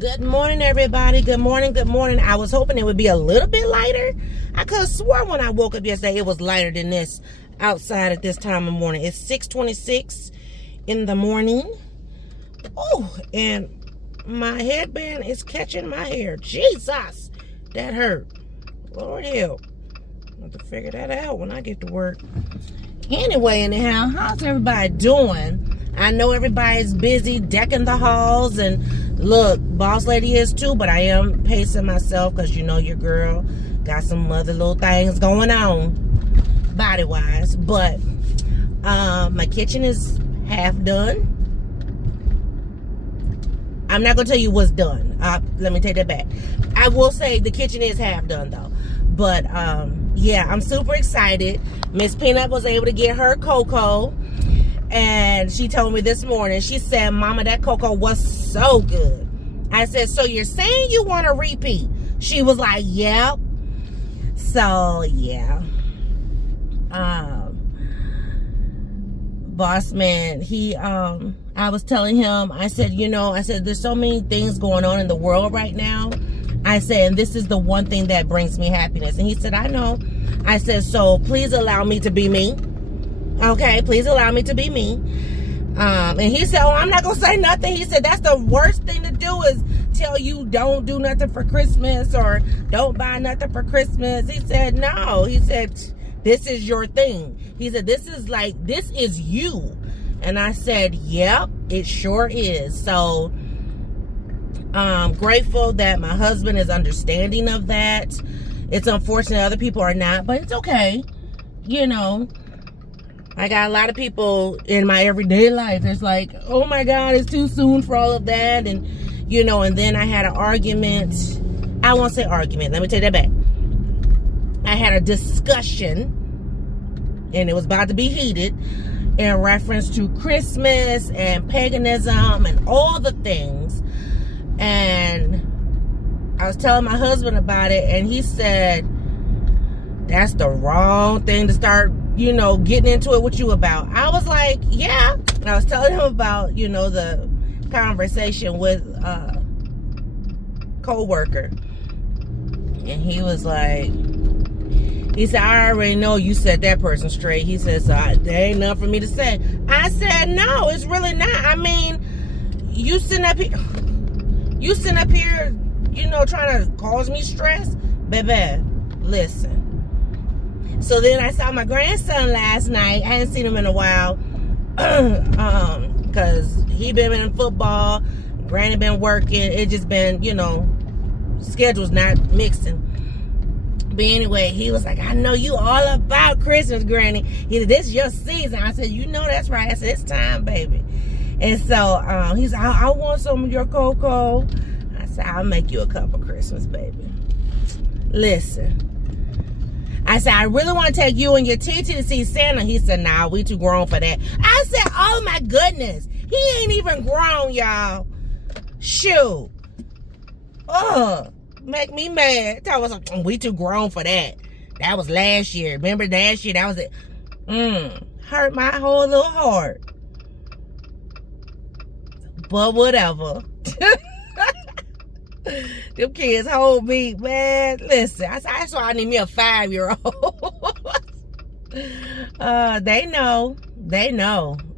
Good morning, everybody. Good morning, good morning. I was hoping it would be a little bit lighter. I could have swore when I woke up yesterday it was lighter than this outside at this time of morning. It's 6:26 in the morning. Oh, and my headband is catching my hair. Jesus, that hurt. Lord help. I have to figure that out when I get to work. Anyway, anyhow, how's everybody doing? I know everybody's busy decking the halls, and look, Boss Lady is too, but I am pacing myself because you know your girl got some other little things going on body-wise. But my kitchen is half done. I'm not going to tell you what's done. Let me take that back. I will say the kitchen is half done, though. But, yeah, I'm super excited. Miss Peanut was able to get her cocoa. And she told me this morning, she said, Mama, that cocoa was so good. I said, so you're saying you want a repeat? She was like, yep. So, yeah. Boss man, I was telling him, I said, there's so many things going on in the world right now. I said, and this is the one thing that brings me happiness. And he said, I know. I said, so please allow me to be me. Okay, please allow me to be me. And he said, oh, I'm not going to say nothing. He said, that's the worst thing to do is tell you don't do nothing for Christmas or don't buy nothing for Christmas. He said, no. He said, this is your thing. He said, this is you. And I said, yep, it sure is. So I'm grateful that my husband is understanding of that. It's unfortunate other people are not, but it's okay. I got a lot of people in my everyday life. It's like, oh my God, it's too soon for all of that. And, and then I had an argument. I won't say argument. Let me take that back. I had a discussion, and it was about to be heated, in reference to Christmas and paganism and all the things. And I was telling my husband about it, and he said, that's the wrong thing to start getting into it with you about. I was like, yeah. And I was telling him about, the conversation with a co-worker. And he was like, he said, I already know you set that person straight. He said, so there ain't nothing for me to say. I said, no, it's really not. I mean, you sitting up here, trying to cause me stress. Baby, listen. So then I saw my grandson last night. I hadn't seen him in a while because he been in football. Granny been working. It just been, schedules not mixing. But anyway, he was like, I know you all about Christmas, Granny. He said, this is your season. I said, that's right. I said, it's time, baby. And so he said, I want some of your cocoa. I said, I'll make you a cup of Christmas, baby. Listen. I said, I really want to take you and your TT to see Santa. He said, nah, we too grown for that. I said, oh my goodness. He ain't even grown, y'all. Shoot. Make me mad. Tell us, we too grown for that. That was last year. Remember last year? That was it. Hurt my whole little heart. But whatever. Them kids hold me, man. Listen, that's why I need me a 5-year-old. They know.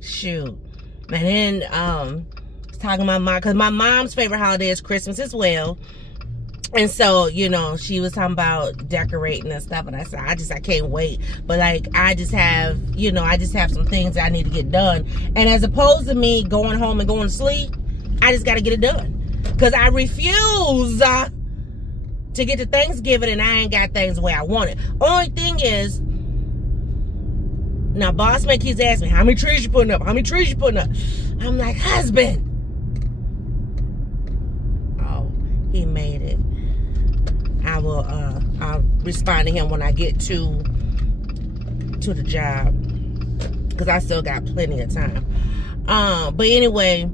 Shoot. And then, talking about because my mom's favorite holiday is Christmas as well. And so, she was talking about decorating and stuff. And I said, I can't wait. But I just have some things that I need to get done. And as opposed to me going home and going to sleep, I just got to get it done. Because I refuse to get to Thanksgiving and I ain't got things the way I want it. Only thing is, now Boss Man keeps asking me, how many trees you putting up? How many trees you putting up? I'm like, husband. Oh, he made it. I'll respond to him when I get to the job. Because I still got plenty of time. But anyway,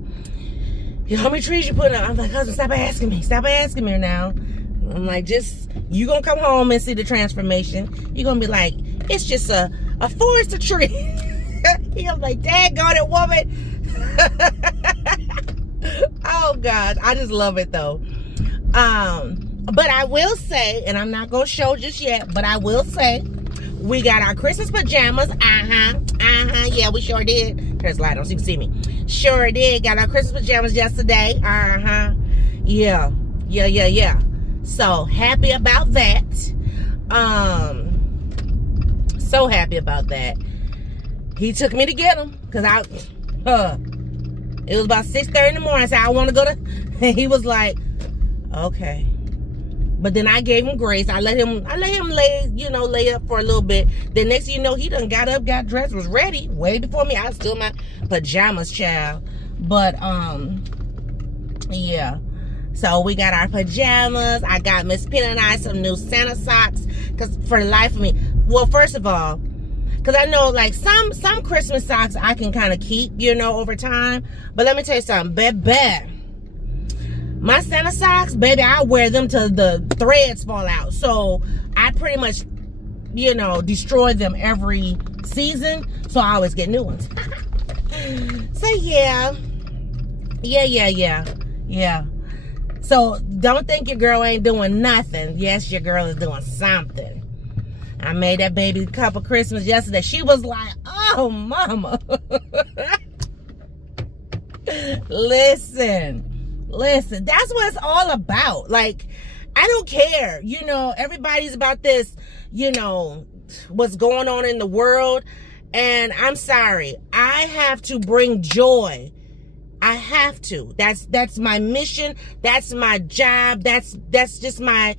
how many trees you putting up? I'm like, husband, stop asking me. Stop asking me now. I'm like, you gonna come home and see the transformation. You're gonna be like, it's just a forest of trees. He was like, daggone it, woman. Oh gosh, I just love it though. But I will say, and I'm not gonna show just yet, but I will say, we got our Christmas pajamas. Yeah, we sure did. There's light on so you can see me. Sure did. Got our Christmas pajamas yesterday. Yeah. So happy about that. So happy about that. He took me to get them because it was about 6:30 in the morning. I said, I want to go to, and he was like, okay. But then I gave him grace. I let him lay up for a little bit. The next thing you know, he done got up, got dressed, was ready way before me. I was still in my pajamas, child. But yeah. So we got our pajamas. I got Miss Pina and I some new Santa socks. Because for the life of me, well, first of all, because I know like some Christmas socks I can kind of keep, over time. But let me tell you something, baby. My Santa socks, baby, I wear them till the threads fall out. So I pretty much, destroy them every season. So I always get new ones. So yeah. So don't think your girl ain't doing nothing. Yes, your girl is doing something. I made that baby a cup of Christmas yesterday. She was like, oh, mama. Listen, that's what it's all about. Like, I don't care. Everybody's about this, what's going on in the world. And I'm sorry. I have to bring joy. I have to. That's my mission. That's my job. That's just my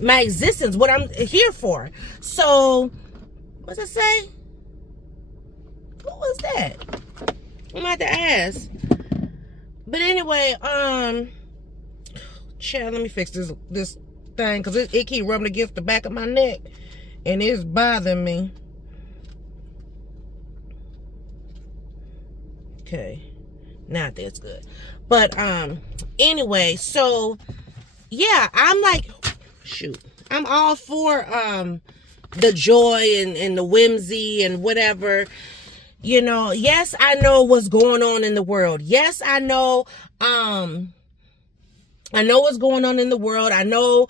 existence, what I'm here for. So, what's it say? What was that? I'm about to ask. But anyway, child, let me fix this thing, because it keep rubbing against the back of my neck, and it's bothering me. Okay. Now that's good. But, anyway, so, yeah, I'm like, shoot, I'm all for, the joy and the whimsy and whatever. Yes, I know what's going on in the world. Yes, I know what's going on in the world. I know,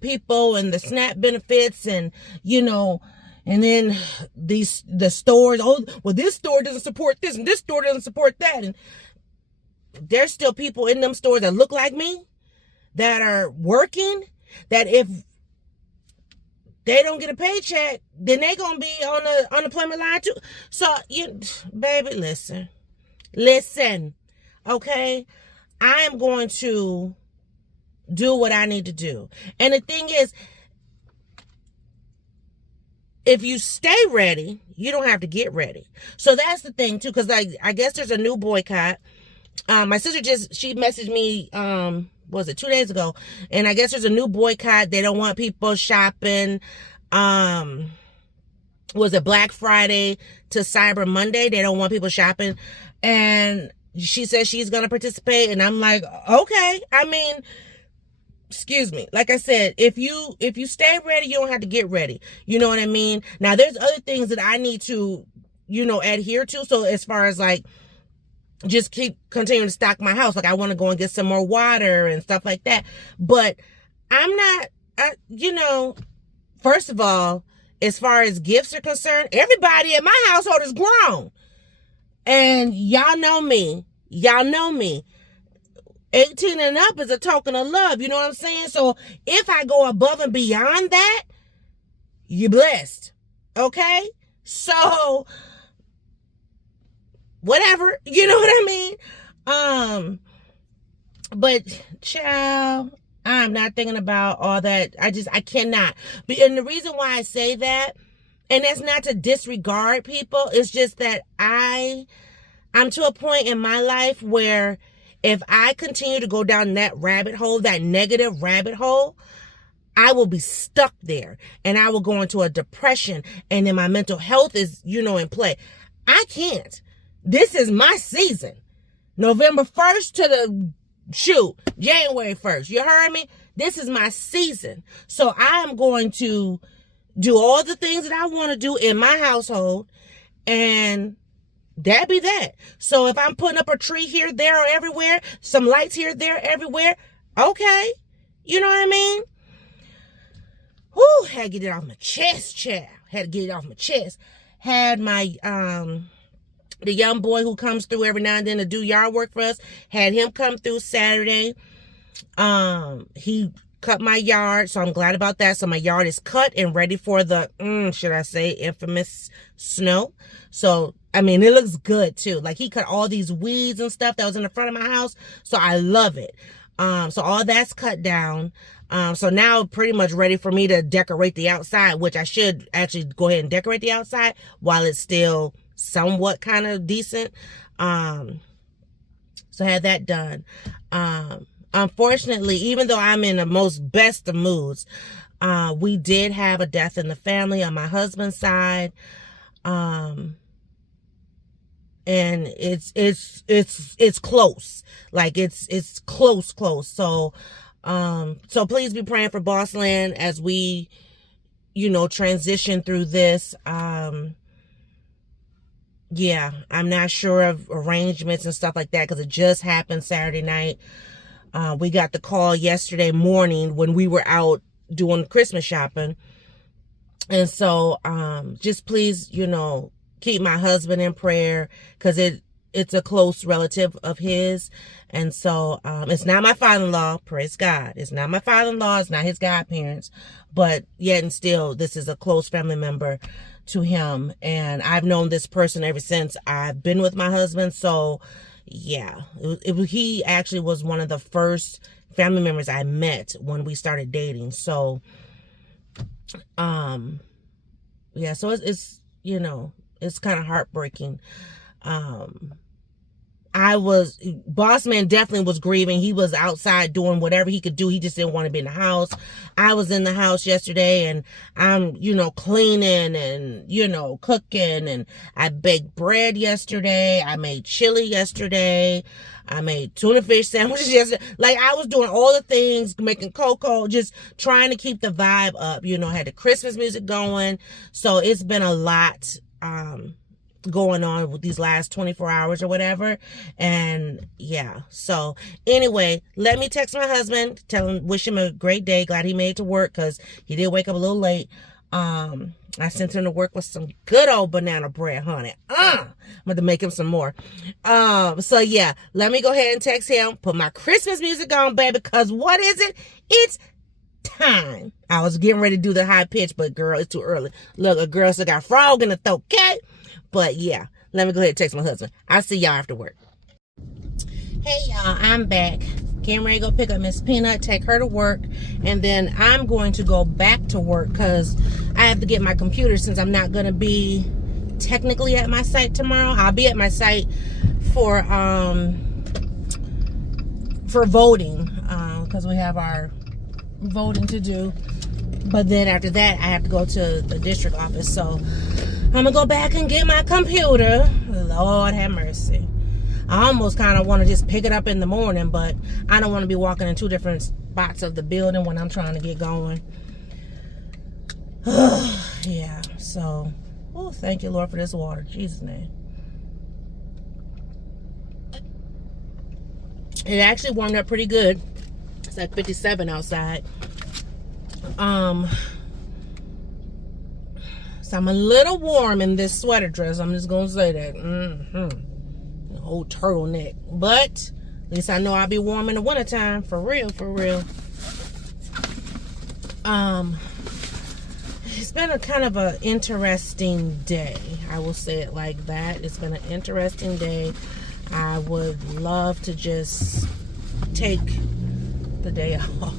people and the SNAP benefits and, and then the stores. Oh, well, this store doesn't support this and this store doesn't support that. And there's still people in them stores that look like me, that are working, that if they don't get a paycheck, then they gonna be on the unemployment line too. So, baby, listen, okay? I am going to do what I need to do. And the thing is, if you stay ready, you don't have to get ready. So that's the thing too, because I guess there's a new boycott. My sister she messaged me, was it 2 days ago? And I guess there's a new boycott. They don't want people shopping. Was it Black Friday to Cyber Monday? They don't want people shopping. And she says she's going to participate. And I'm like, okay. I mean, excuse me. Like I said, if you stay ready, you don't have to get ready. You know what I mean? Now, there's other things that I need to, adhere to. So as far as like, just continuing to stock my house. Like, I want to go and get some more water and stuff like that. But I'm not, first of all, as far as gifts are concerned, everybody in my household is grown. And y'all know me. 18 and up is a token of love. You know what I'm saying? So if I go above and beyond that, you're blessed. Okay? So, whatever, you know what I mean? But child, I'm not thinking about all that. I cannot. And the reason why I say that, and that's not to disregard people, it's just that I'm to a point in my life where if I continue to go down that rabbit hole, that negative rabbit hole, I will be stuck there and I will go into a depression, and then my mental health is, in play. I can't. This is my season. November 1st to January 1st. You heard me? This is my season. So I am going to do all the things that I want to do in my household and that be that. So if I'm putting up a tree here, there, or everywhere, some lights here, there, everywhere, okay. You know what I mean? Whew, had to get it off my chest, child. Had to get it off my chest. Had my, the young boy who comes through every now and then to do yard work for us, had him come through Saturday. He cut my yard, so I'm glad about that. So my yard is cut and ready for the, should I say, infamous snow. So, I mean, it looks good too. Like, he cut all these weeds and stuff that was in the front of my house. So I love it. So all that's cut down. So now pretty much ready for me to decorate the outside, which I should actually go ahead and decorate the outside while it's still somewhat kind of decent. So I had that done. Unfortunately, even though I'm in the most best of moods, we did have a death in the family on my husband's side. And it's close. Like, it's close. So, so please be praying for Bossland as we, transition through this. Yeah, I'm not sure of arrangements and stuff like that because it just happened Saturday night. We got the call yesterday morning when we were out doing Christmas shopping. And so, just please, keep my husband in prayer because it's a close relative of his. And so, it's not my father-in-law, praise God. It's not my father-in-law, it's not his godparents, but yet and still, this is a close family member to him. And I've known this person ever since I've been with my husband. So yeah, he actually was one of the first family members I met when we started dating. So, yeah, so it's it's kind of heartbreaking. Bossman definitely was grieving. He was outside doing whatever he could do. He just didn't want to be in the house. I was in the house yesterday and I'm, cleaning and, cooking, and I baked bread yesterday. I made chili yesterday. I made tuna fish sandwiches yesterday. Like, I was doing all the things, making cocoa, just trying to keep the vibe up. Had the Christmas music going. So it's been a lot, going on with these last 24 hours or whatever. And yeah, so anyway, let me text my husband, wish him a great day, glad he made it to work because he did wake up a little late. I sent him to work with some good old banana bread, honey. I'm going to make him some more. So yeah, let me go ahead and text him, put my Christmas music on, baby, because what is it? It's time. I was getting ready to do the high pitch, but girl, it's too early. Look, a girl still got a frog in the throat, okay? But yeah, let me go ahead and text my husband. I'll see y'all after work. Hey y'all, I'm back. Getting ready to go pick up Miss Peanut, take her to work, and then I'm going to go back to work because I have to get my computer since I'm not going to be technically at my site tomorrow. I'll be at my site for voting because we have our voting to do. But then after that, I have to go to the district office. So I'm going to go back and get my computer. Lord have mercy. I almost kind of want to just pick it up in the morning, but I don't want to be walking in two different spots of the building when I'm trying to get going. Yeah, so, thank you, Lord, for this water. In Jesus' name. It actually warmed up pretty good. It's like 57 outside. So I'm a little warm in this sweater dress. I'm just gonna say that. Old turtleneck, but at least I know I'll be warm in the wintertime. For real. It's been a kind of an interesting day. I will say it like that. It's been an interesting day. I would love to just take the day off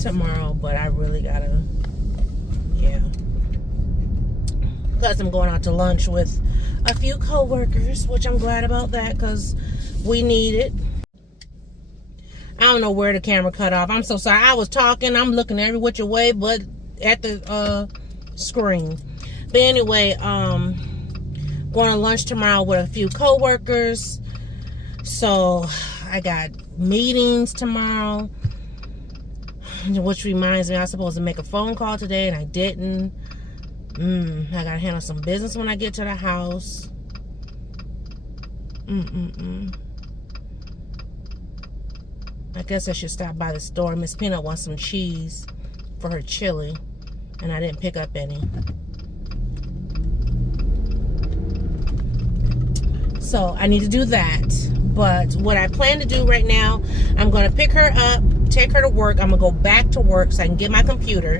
tomorrow, but I really gotta, plus I'm going out to lunch with a few co-workers, which I'm glad about that because we need it. I don't know where the camera cut off. I'm so sorry. I was talking, I'm looking every which way but at the screen. But anyway, going to lunch tomorrow with a few co-workers. So I got meetings tomorrow, which reminds me I was supposed to make a phone call today and I didn't. I gotta handle some business when I get to the house. I guess I should stop by the store. Miss Peanut wants some cheese for her chili, and I didn't pick up any. So I need to do that. But what I plan to do right now, I'm going to pick her up, take her to work. I'm going to go back to work so I can get my computer.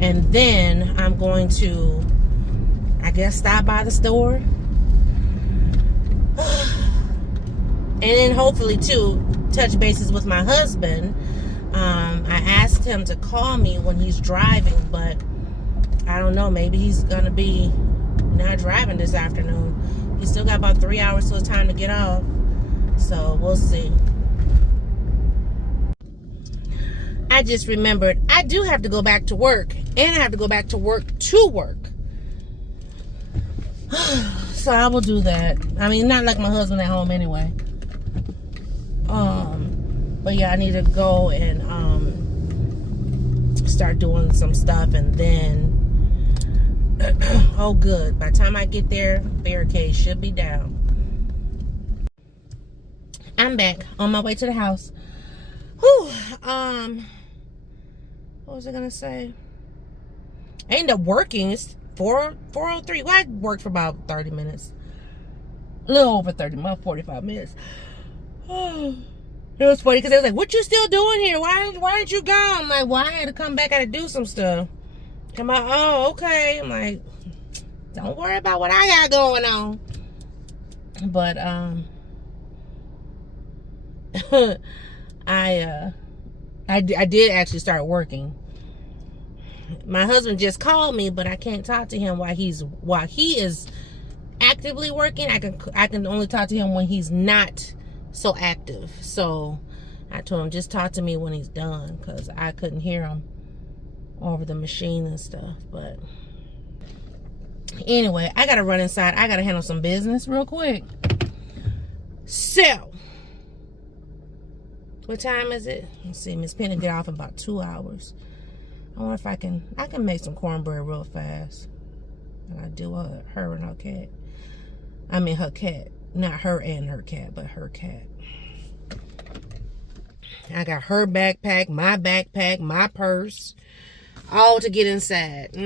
And then I'm going to, I guess, stop by the store. And then hopefully, too, touch bases with my husband. I asked him to call me when he's driving, but I don't know. Maybe he's going to be not driving this afternoon. He's still got about 3 hours till it's time to get off. So we'll see. I just remembered I do have to go back to work, and I have to go back to work. So I will do that. I mean, not like my husband at home anyway. But yeah, I need to go and start doing some stuff, and then oh good, by the time I get there, barricade should be down. I'm back on my way to the house. Whew. What was I gonna say? I ended up working. It's 4:03. Well, I worked for about 30 minutes. A little over 30, about 45 minutes. It was funny because they was like, "What you still doing here? Why didn't you go?" I'm like, "Well, I had to come back. I had to do some stuff." I'm like, "Oh, okay." I'm like, "Don't worry about what I got going on." But I did actually start working. My husband just called me, but I can't talk to him while he is actively working. I can only talk to him when he's not so active. So I told him, just talk to me when he's done, because I couldn't hear him over the machine and stuff. But anyway, I gotta run inside. I gotta handle some business real quick. So what time is it? Let's see. Miss Penny get off in about 2 hours. I wonder if I can make some cornbread real fast. And I do her and her cat. I mean her cat. Not her and her cat, but her cat. I got her backpack, my purse, all to get inside.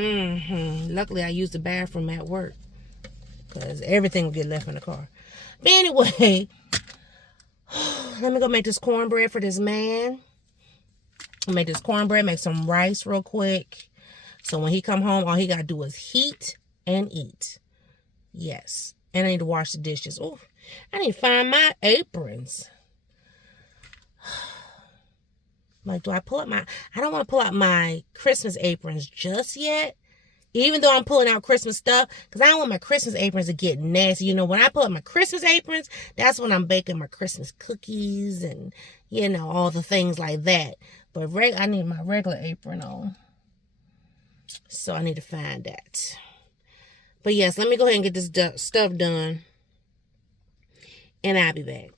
Luckily, I used the bathroom at work, because everything would get left in the car. But anyway, let me go make this cornbread for this man. I'll make this cornbread, make some rice real quick. So when he come home, all he got to do is heat and eat. Yes. And I need to wash the dishes. Oh, I need to find my aprons. Like, do I pull up I don't want to pull out my Christmas aprons just yet. Even though I'm pulling out Christmas stuff, because I don't want my Christmas aprons to get nasty. You know, when I pull out my Christmas aprons, that's when I'm baking my Christmas cookies and, you know, all the things like that. But I need my regular apron on. So I need to find that. But yes, let me go ahead and get this stuff done. And I'll be back.